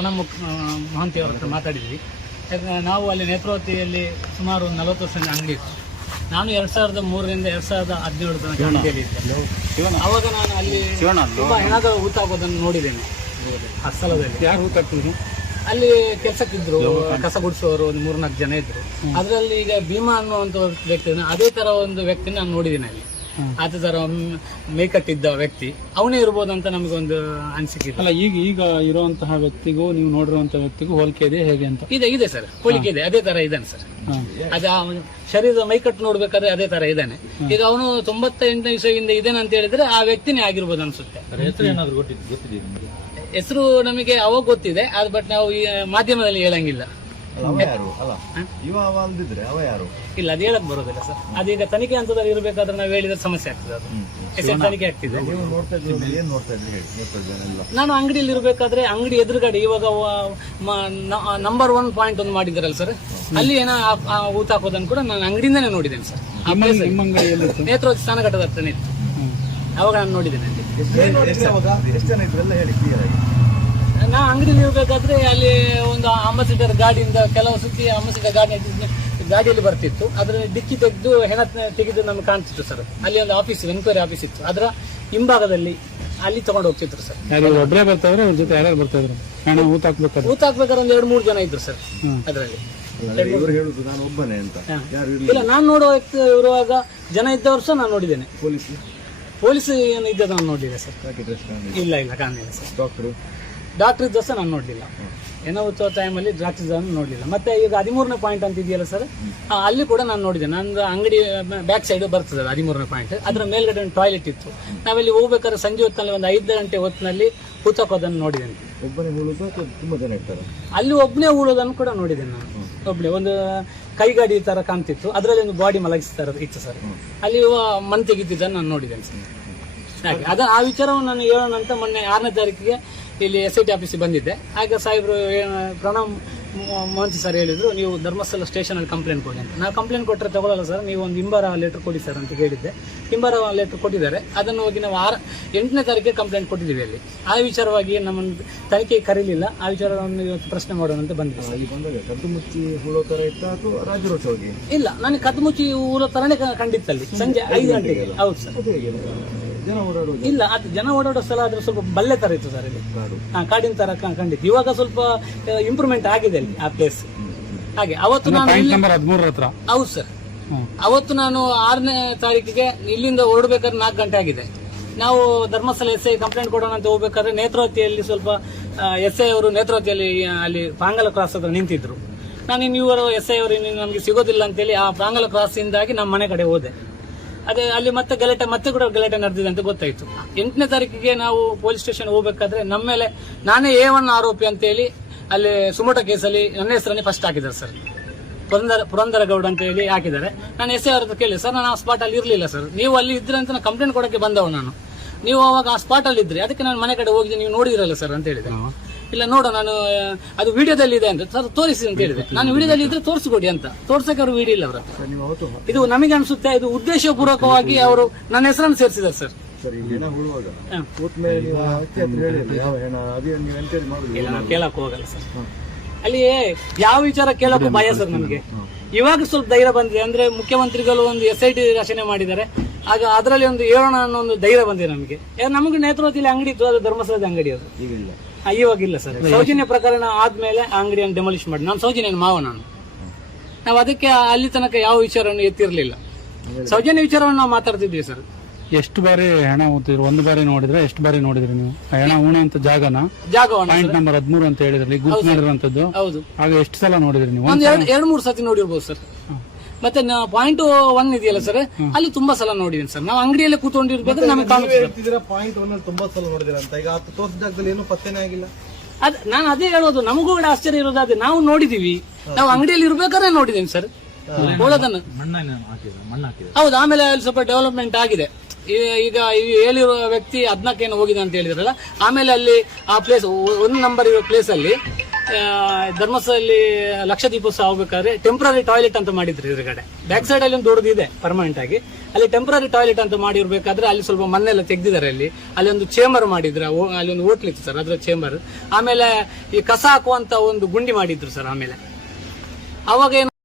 ಪ್ರಣಮ್ ಮಹಂತಿ ಅವರ ಹತ್ರ ಮಾತಾಡಿದ್ವಿ. ನಾವು ಅಲ್ಲಿ ನೇತ್ರಾವತಿಯಲ್ಲಿ ಸುಮಾರು 40 ವರ್ಷದ ಅಂಗಡಿ ಇತ್ತು. ನಾನು 2003ರಿಂದ 2017 ತನಕ ಅಂಗಡಿಯಲ್ಲಿ ಇದ್ದೆ. ಅವಾಗ ನಾನು ಅಲ್ಲಿ ತುಂಬ ಹೆಣದ ಊತಾಗೋದನ್ನು ನೋಡಿದ್ದೇನೆ. ಆ ಸ್ಥಳದಲ್ಲಿ ಯಾರು ಊತಾಗ್ತಿದ್ರು? ಅಲ್ಲಿ ಕೆಲಸಕ್ಕಿದ್ರು, ಕಸ ಗುಡಿಸುವವರು ಒಂದು 3-4 ಜನ ಇದ್ರು. ಅದರಲ್ಲಿ ಈಗ ಭೀಮಾ ಅನ್ನುವಂಥ ವ್ಯಕ್ತಿ, ಅದೇ ತರ ಒಂದು ವ್ಯಕ್ತಿ ನಾನು ನೋಡಿದ್ದೇನೆ ಅಲ್ಲಿ. ಆತ ತರ ಮೇಕಟ್ಟಿದ್ದ ವ್ಯಕ್ತಿ ಅವನೇ ಇರ್ಬೋದಂತ ನಮಗೊಂದು ಅನಿಸಿಕೆ. ಅಲ್ಲ, ಈಗ ಇರುವಂತಹ ವ್ಯಕ್ತಿಗೂ ನೀವು ನೋಡಿರುವಂತಹ ವ್ಯಕ್ತಿಗೂ ಹೋಲಿಕೆ ಇದೆ ಹೇಗೆ ಅಂತ? ಇದೆ ಸರ್, ಹೋಲಿಕೆ ಇದೆ. ಅದೇ ತರ ಇದ್ದಾನೆ ಸರ್. ಅದ ಶರೀರದ ಮೈಕಟ್ಟು ನೋಡ್ಬೇಕಾದ್ರೆ ಅದೇ ತರ ಇದ್ದಾನೆ. ಈಗ ಅವನು 98ನೇ ಇಸವಿಯಿಂದ ಇದೇನೆ ಅಂತ ಹೇಳಿದ್ರೆ ಆ ವ್ಯಕ್ತಿನೇ ಆಗಿರ್ಬೋದು ಅನ್ಸುತ್ತೆ. ಹೆಸರು ನಮಗೆ ಅವಾಗ ಗೊತ್ತಿದೆ, ಬಟ್ ನಾವು ಈ ಮಾಧ್ಯಮದಲ್ಲಿ ಹೇಳಂಗಿಲ್ಲ. ಇಲ್ಲ, ಅದು ಹೇಳಕ್ ಬರೋದಿಲ್ಲ ಸರ್. ಅದೀಗ ತನಿಖೆ ಹಂತದಲ್ಲಿ ಇರಬೇಕಾದ್ರೆ ನಾವು ಹೇಳಿದ್ರೆ ಸಮಸ್ಯೆ ಆಗ್ತದೆ. ಅದು ಹೆಸರು ತನಿಖೆ ಆಗ್ತಿದೆ. ನಾನು ಅಂಗಡಿಯಲ್ಲಿ ಇರಬೇಕಾದ್ರೆ ಅಂಗಡಿ ಎದುರುಗಡೆ ಇವಾಗ ನಂಬರ್ 1 ಪಾಯಿಂಟ್ ಒಂದು ಮಾಡಿದಾರಲ್ಲ ಸರ್, ಅಲ್ಲಿ ಏನೋ ಊತ ಹಾಕೋದನ್ನು ಕೂಡ ನಾನು ಅಂಗಡಿಯಿಂದನೇ ನೋಡಿದ್ದೇನೆ ಸರ್. ನೇತ್ರಾವತಿ ಸ್ನಾನಘಟ್ಟದ ಹತ್ರನೇ ಇತ್ತು, ಅವಾಗ ನಾನು ನೋಡಿದ್ದೇನೆ. ನಾ ಅಂಗಡಿಯಲ್ಲಿ ಇರಬೇಕಾದ್ರೆ ಅಲ್ಲಿ ಒಂದು ಅಂಬಾಸಿಡರ್ ಗಾಡಿಯಿಂದ ಕೆಲವು ಸುತ್ತಿ ಅಂಬಾಸಿಡರ್ ಗಾಡಿಯಲ್ಲಿ ಬರ್ತಿತ್ತು. ಅದರ ಡಿಕ್ಕಿ ತೆಗೆದು ಹೆಣ ತೆಗೆದು ನಮ್ಗೆ ಕಾಣ್ತಿತ್ತು ಸರ್. ಅಲ್ಲಿ ಒಂದು ಆಫೀಸ್, ಎನ್ಕ್ವೈರಿ ಆಫೀಸ್ ಇತ್ತು, ಅದರ ಹಿಂಭಾಗದಲ್ಲಿ ಅಲ್ಲಿ ತಗೊಂಡು ಹೋಗ್ತಿದ್ರು ಸರ್. ಒಬ್ಬರೇ ಬರ್ತಾವ್ರೆ, ಅವ್ರ ಜೊತೆ ಯಾರು ಬರ್ತಾಯಿದ್ರು? ಊತ ಹಾಕ್ಬೇಕಾದ್ರೆ ಒಂದು 2-3 ಜನ ಇದ್ರು ಸರ್ ಅದರಲ್ಲಿ. ಇಲ್ಲ, ನಾನು ನೋಡುವ ವ್ಯಕ್ತಿ ಇರುವಾಗ ಜನ ಇದ್ದವರು ಸಹ ನಾನು ನೋಡಿದ್ದೇನೆ. ಪೊಲೀಸ್ ಏನು ಇದ್ದದ್ದು ನಾನು ನೋಡಿದೆ ಸರ್. ಇಲ್ಲ ಕಾಣಲಿಲ್ಲ ಸರ್. ಡಾಕ್ಟರ್ ಇದ್ದ ಸಹ ನಾನು ನೋಡಲಿಲ್ಲ. ಏನೋ ಉತ್ಸವ ಟೈಮಲ್ಲಿ ಡಾಕ್ಟರ್ ಇದ್ದನ್ನು ನೋಡಲಿಲ್ಲ. ಮತ್ತೆ ಈಗ 13ನೇ ಪಾಯಿಂಟ್ ಅಂತ ಇದೆಯಲ್ಲ ಸರ್, ಅಲ್ಲಿ ಕೂಡ ನಾನು ನೋಡಿದೆ. ನಂದು ಅಂಗಡಿ ಬ್ಯಾಕ್ ಸೈಡ್ ಬರ್ತದೆ 13ನೇ ಪಾಯಿಂಟ್. ಅದರ ಮೇಲ್ಗಡೆ ಒಂದು ಟಾಯ್ಲೆಟ್ ಇತ್ತು. ನಾವಲ್ಲಿ ಹೋಗ್ಬೇಕಾದ್ರೆ ಸಂಜೆ ಹೊತ್ತಿನಲ್ಲಿ ಒಂದು 5 ಗಂಟೆ ಹೊತ್ತಿನಲ್ಲಿ ಹೂತಾಕೋದನ್ನು ನೋಡಿದ್ದೇನೆ. ಅಲ್ಲಿ ಒಬ್ಬನೇ ಉಳೋದನ್ನು ಕೂಡ ನೋಡಿದ್ದೇನೆ ನಾನು. ಒಬ್ಬನೇ ಒಂದು ಕೈಗಾಡಿ ತರ ಕಾಣ್ತಿತ್ತು, ಅದರಲ್ಲಿ ಒಂದು ಬಾಡಿ ಮಲಗಿಸ್ತಾರ ಇತ್ತು ಸರ್. ಅಲ್ಲಿ ಮಣ್ ತೆಗಿತಿದ್ದನ್ನು ನಾನು ನೋಡಿದ್ದೇನೆ ಸರ್. ಹಾಗೆ ಆ ವಿಚಾರವನ್ನು ನಾನು ಹೇಳೋಣ ಅಂತ ಮೊನ್ನೆ 6ನೇ ತಾರೀಕಿಗೆ ಇಲ್ಲಿ SIT ಆಫೀಸಿಗೆ ಬಂದಿದ್ದೆ. ಆಗ ಸಾಹೇಬರು ಪ್ರಣಮ್ ಮಹಂತಿ ಸರ್ ಹೇಳಿದ್ರು, ನೀವು ಧರ್ಮಸ್ಥಳ ಸ್ಟೇಷನಲ್ಲಿ ಕಂಪ್ಲೇಂಟ್ ಕೊಡಿ ಅಂತ. ನಾವು ಕಂಪ್ಲೇಂಟ್ ಕೊಟ್ಟರೆ ತಗೊಳ್ಳಲ್ಲ ಸರ್, ನೀವು ಒಂದು ಹಿಂಬಾರ ಲೆಟರ್ ಕೊಡಿ ಸರ್ ಅಂತ ಹೇಳಿದ್ದೆ. ಹಿಂಬಾರ ಲೆಟರ್ ಕೊಟ್ಟಿದ್ದಾರೆ. ಅದನ್ನು ಹೋಗಿ ನಾವು 8ನೇ ತಾರೀಕಿಗೆ ಕಂಪ್ಲೇಂಟ್ ಕೊಟ್ಟಿದ್ದೀವಿ. ಅಲ್ಲಿ ಆ ವಿಚಾರವಾಗಿ ನಮ್ಮನ್ನು ತನಿಖೆ ಕರೀಲಿಲ್ಲ. ಆ ವಿಚಾರವನ್ನು ಇವತ್ತು ಪ್ರಶ್ನೆ ಮಾಡೋಣ ಅಂತ ಬಂದಿದೆ. ಇಲ್ಲ, ನನಗೆ ಕದ್ದು ಮುಚ್ಚಿ ಹೂಳೋ ತರನೇ ಕಂಡಿತ್ತಲ್ಲಿ ಸಂಜೆ 5 ಗಂಟೆಗೆ. ಹೌದು ಸರ್. ಇಲ್ಲ, ಅದು ಜನ ಓಡಾಡೋ ಸ್ಥಳ ಆದ್ರೆ ಸ್ವಲ್ಪ ಬಲ್ಲೆ ತರ ಇತ್ತು ಸರ್ ಇಲ್ಲಿ. ಕಾಡಿನ ತರ ಕಂಡಿತ್ತು. ಇವಾಗ ಸ್ವಲ್ಪ ಇಂಪ್ರೂವ್ಮೆಂಟ್ ಆಗಿದೆ ಅಲ್ಲಿ ಆ ಪ್ಲೇಸ್. ಹಾಗೆ ಅವತ್ತು ನಾನು ಹೌದು ಸರ್, ಅವತ್ತು ನಾನು 6ನೇ ತಾರೀಕಿಗೆ ಇಲ್ಲಿಂದ ಹೊರಡ್ಬೇಕಾದ್ರೆ 4 ಗಂಟೆ ಆಗಿದೆ. ನಾವು ಧರ್ಮಸ್ಥಳ SI ಕಂಪ್ಲೇಂಟ್ ಕೊಡೋಣ ಅಂತ ಹೋಗ್ಬೇಕಾದ್ರೆ ನೇತ್ರಾವತಿಯಲ್ಲಿ ಸ್ವಲ್ಪ SI ಅವರು ನೇತ್ರಾವತಿಯಲ್ಲಿ ಅಲ್ಲಿ ಪ್ರಾಂಗಲ ಕ್ರಾಸ್ ಹತ್ರ ನಿಂತಿದ್ರು. ನಾನು ಇವರು SI ಅವರು ನಮಗೆ ಸಿಗೋದಿಲ್ಲ ಅಂತೇಳಿ ಆ ಪ್ರಾಂಗಲ ಕ್ರಾಸ್ ಇಂದಾಗಿ ನಮ್ಮ ಮನೆ ಕಡೆ ಹೋದೆ. ಅದೇ ಅಲ್ಲಿ ಮತ್ತೆ ಕೂಡ ಗಲಾಟೆ ನಡೆದಿದೆ ಅಂತ ಗೊತ್ತಾಯ್ತು. 8ನೇ ತಾರೀಕಿಗೆ ನಾವು ಪೊಲೀಸ್ ಸ್ಟೇಷನ್ ಹೋಗ್ಬೇಕಾದ್ರೆ ನಮ್ಮ ಮೇಲೆ ನಾನೇ A1 ಆರೋಪಿ ಅಂತ ಹೇಳಿ ಅಲ್ಲಿ ಸುಮೋಟೋ ಕೇಸಲ್ಲಿ ನನ್ನ ಹೆಸರನ್ನೇ ಫಸ್ಟ್ ಹಾಕಿದ್ದಾರೆ ಸರ್. ಪುರಂದರ ಗೌಡ ಅಂತ ಹೇಳಿ ಹಾಕಿದ್ದಾರೆ. ನಾನು SI ಅವ್ರ ಹತ್ರ ಕೇಳಿದೆ, ಸರ್ ನಾನು ಆ ಸ್ಪಾಟ್ ಅಲ್ಲಿ ಇರ್ಲಿಲ್ಲ ಸರ್, ನೀವು ಅಲ್ಲಿ ಇದ್ರೆ ಅಂತ ನಾನು ಕಂಪ್ಲೇಂಟ್ ಕೊಡಕ್ಕೆ ಬಂದವ ನಾನು. ನೀವು ಅವಾಗ ಆ ಸ್ಪಾಟ್ ಅಲ್ಲಿ ಇದ್ರಿ, ಅದಕ್ಕೆ ನಾನು ಮನೆ ಕಡೆ ಹೋಗಿದ್ದೆ, ನೀವು ನೋಡಿದಿರಲ್ಲ ಸರ್ ಅಂತ ಹೇಳಿದೆ. ಇಲ್ಲ ನೋಡ, ನಾನು ಅದು ವಿಡಿಯೋದಲ್ಲಿ ಇದೆ ಅಂತ ಸರ್ ತೋರಿಸಿ ಅಂತ ಹೇಳಿದೆ. ನಾನು ವಿಡಿಯೋದಲ್ಲಿ ಇದ್ರೆ ತೋರಿಸ್ಕೊಡಿ ಅಂತ. ತೋರ್ಸಕ್ಕೆ ಅವರು ವಿಡಿಯೋ ಇಲ್ಲ ಅವರ. ಇದು ನಮಗೆ ಅನ್ಸುತ್ತೆ ಇದು ಉದ್ದೇಶಪೂರ್ವಕವಾಗಿ ಅವರು ನನ್ನ ಹೆಸರನ್ನು ಸೇರಿಸಿದ್ದಾರೆ ಸರ್. ಕೇಳಕ್ ಹೋಗಲ್ಲ ಸರ್. ಅಲ್ಲಿ ಯಾವ ವಿಚಾರ ಕೇಳಕ್ಕೂ ಭಯ ಸರ್ ನಮಗೆ. ಇವಾಗ ಸ್ವಲ್ಪ ಧೈರ್ಯ ಬಂದಿದೆ. ಅಂದ್ರೆ ಮುಖ್ಯಮಂತ್ರಿಗಳು ಒಂದು SIT ರಚನೆ ಮಾಡಿದ್ದಾರೆ. ಆಗ ಅದರಲ್ಲಿ ಒಂದು ಹೇಳೋಣ ಅನ್ನೋ ಒಂದು ಧೈರ್ಯ ಬಂದಿದೆ ನಮಗೆ. ನಮಗೆ ನೇತ್ರಾವತಿಯಲ್ಲಿ ಅಂಗಡಿ ಇತ್ತು, ಅದು ಧರ್ಮಸ್ಥಳದ ಅಂಗಡಿ. ಅದು ಇವಾಗಿಲ್ಲ ಸರ್. ಸೌಜನ್ಯ ಪ್ರಕರಣ ಆದ್ಮೇಲೆ ಆ ಅಂಗಡಿಯನ್ನು ಡೆಮಾಲಿಷ್ ಮಾಡಿ, ನಾನು ಸೌಜನ್ಯ ಮಾವ ನಾವು ಅದಕ್ಕೆ ಅಲ್ಲಿ ತನಕ ಯಾವ ವಿಚಾರವನ್ನು ಎತ್ತಿರಲಿಲ್ಲ. ಸೌಜನ್ಯ ವಿಚಾರವನ್ನು ನಾವು ಮಾತಾಡ್ತಿದ್ವಿ ಸರ್. ಎಷ್ಟು ಬಾರಿ ಹಣ ಊತಿದ್ರು? ಒಂದು ಬಾರಿ ನೋಡಿದ್ರೆ ಎಷ್ಟು ಬಾರಿ ನೋಡಿದ್ರಿ ನೀವು ಹಣ ಉಣುವಂತ ಜಾಗವನ್ನ? ಪಾಯಿಂಟ್ ನಂಬರ್ 13 ಅಂತ ಹೇಳಿದ್ರಲ್ಲಿ ಗುರುತು ಮಾಡಿರುವಂತದ್ದು. ಹೌದು. ಆಗ ಎಷ್ಟು ಸಲ ನೋಡಿದ್ರಿ ನೀವು? 2-3 ಸತಿ ನೋಡಿರ್ಬೋದು ಸರ್. ಮತ್ತೆ ಪಾಯಿಂಟ್ 1 ಇದೆಯಲ್ಲ ಸರ್, ಅಲ್ಲಿ ತುಂಬಾ ಸಲ ನೋಡಿದೀನಿ ಸರ್. ನಾವು ಅಂಗಡಿಯಲ್ಲೇ ಕೂತ್ಕೊಂಡಿರ್ಬೇಕಾದ್ರೆ ನಮಗೆ ಪಾಯಿಂಟ್ 1 ತುಂಬಾ ಸಲ ನೋಡಿದಿರ ಅಂತ. ಈಗ ತೋರಿಸಿದ ಜಾಗದಲ್ಲಿ ಏನು ಪತ್ತೆನೇ ಆಗಿಲ್ಲ. ನಾನು ಅದೇ ಹೇಳೋದು, ನಮಗೂ ಕೂಡ ಆಶ್ಚರ್ಯ ಇರೋದು ಅದೇ. ನಾವು ನೋಡಿದೀವಿ, ನಾವು ಅಂಗಡಿಯಲ್ಲಿ ಇರ್ಬೇಕಾದ್ರೆ ನೋಡಿದೀನಿ ಸರ್ ಹೋಳೋದನ್ನು. ಹೌದು. ಆಮೇಲೆ ಅಲ್ಲಿ ಸ್ವಲ್ಪ ಡೆವಲಪ್ಮೆಂಟ್ ಆಗಿದೆ. ಈಗ ಹೇಳಿರುವ ವ್ಯಕ್ತಿ 14 ಹೋಗಿದೆ ಅಂತ ಹೇಳಿದ್ರಲ್ಲ, ಆಮೇಲೆ ಅಲ್ಲಿ ಆ ಪ್ಲೇಸ್ 1 ನಂಬರ್ ಇರೋ ಪ್ಲೇಸ್ ಅಲ್ಲಿ ಧರ್ಮಸ್ಥಳದಲ್ಲಿ ಲಕ್ಷದೀಪೋತ್ಸವ ಆಗ್ಬೇಕಾದ್ರೆ ಟೆಂಪ್ರರಿ ಟಾಯ್ಲೆಟ್ ಅಂತ ಮಾಡಿದ್ರು ಎದುರುಗಡೆ. ಬ್ಯಾಕ್ ಸೈಡ್ ಅಲ್ಲಿ ಒಂದು ದೊಡ್ಡದು ಇದೆ ಪರ್ಮನೆಂಟ್ ಆಗಿ. ಅಲ್ಲಿ ಟೆಂಪ್ರರಿ ಟಾಯ್ಲೆಟ್ ಅಂತ ಮಾಡಿರ್ಬೇಕಾದ್ರೆ ಅಲ್ಲಿ ಸ್ವಲ್ಪ ಮಣ್ಣೆಲ್ಲ ತೆಗ್ದಿದ್ದಾರೆ. ಅಲ್ಲಿ ಒಂದು ಚೇಂಬರ್ ಮಾಡಿದ್ರು, ಅಲ್ಲಿ ಒಂದು ಹೋಟ್ಲ್ ಇತ್ತು ಸರ್, ಅದ್ರ ಚೇಂಬರ್. ಆಮೇಲೆ ಈ ಕಸ ಹಾಕುವಂತ ಒಂದು ಗುಂಡಿ ಮಾಡಿದ್ರು ಸರ್. ಆಮೇಲೆ ಅವಾಗ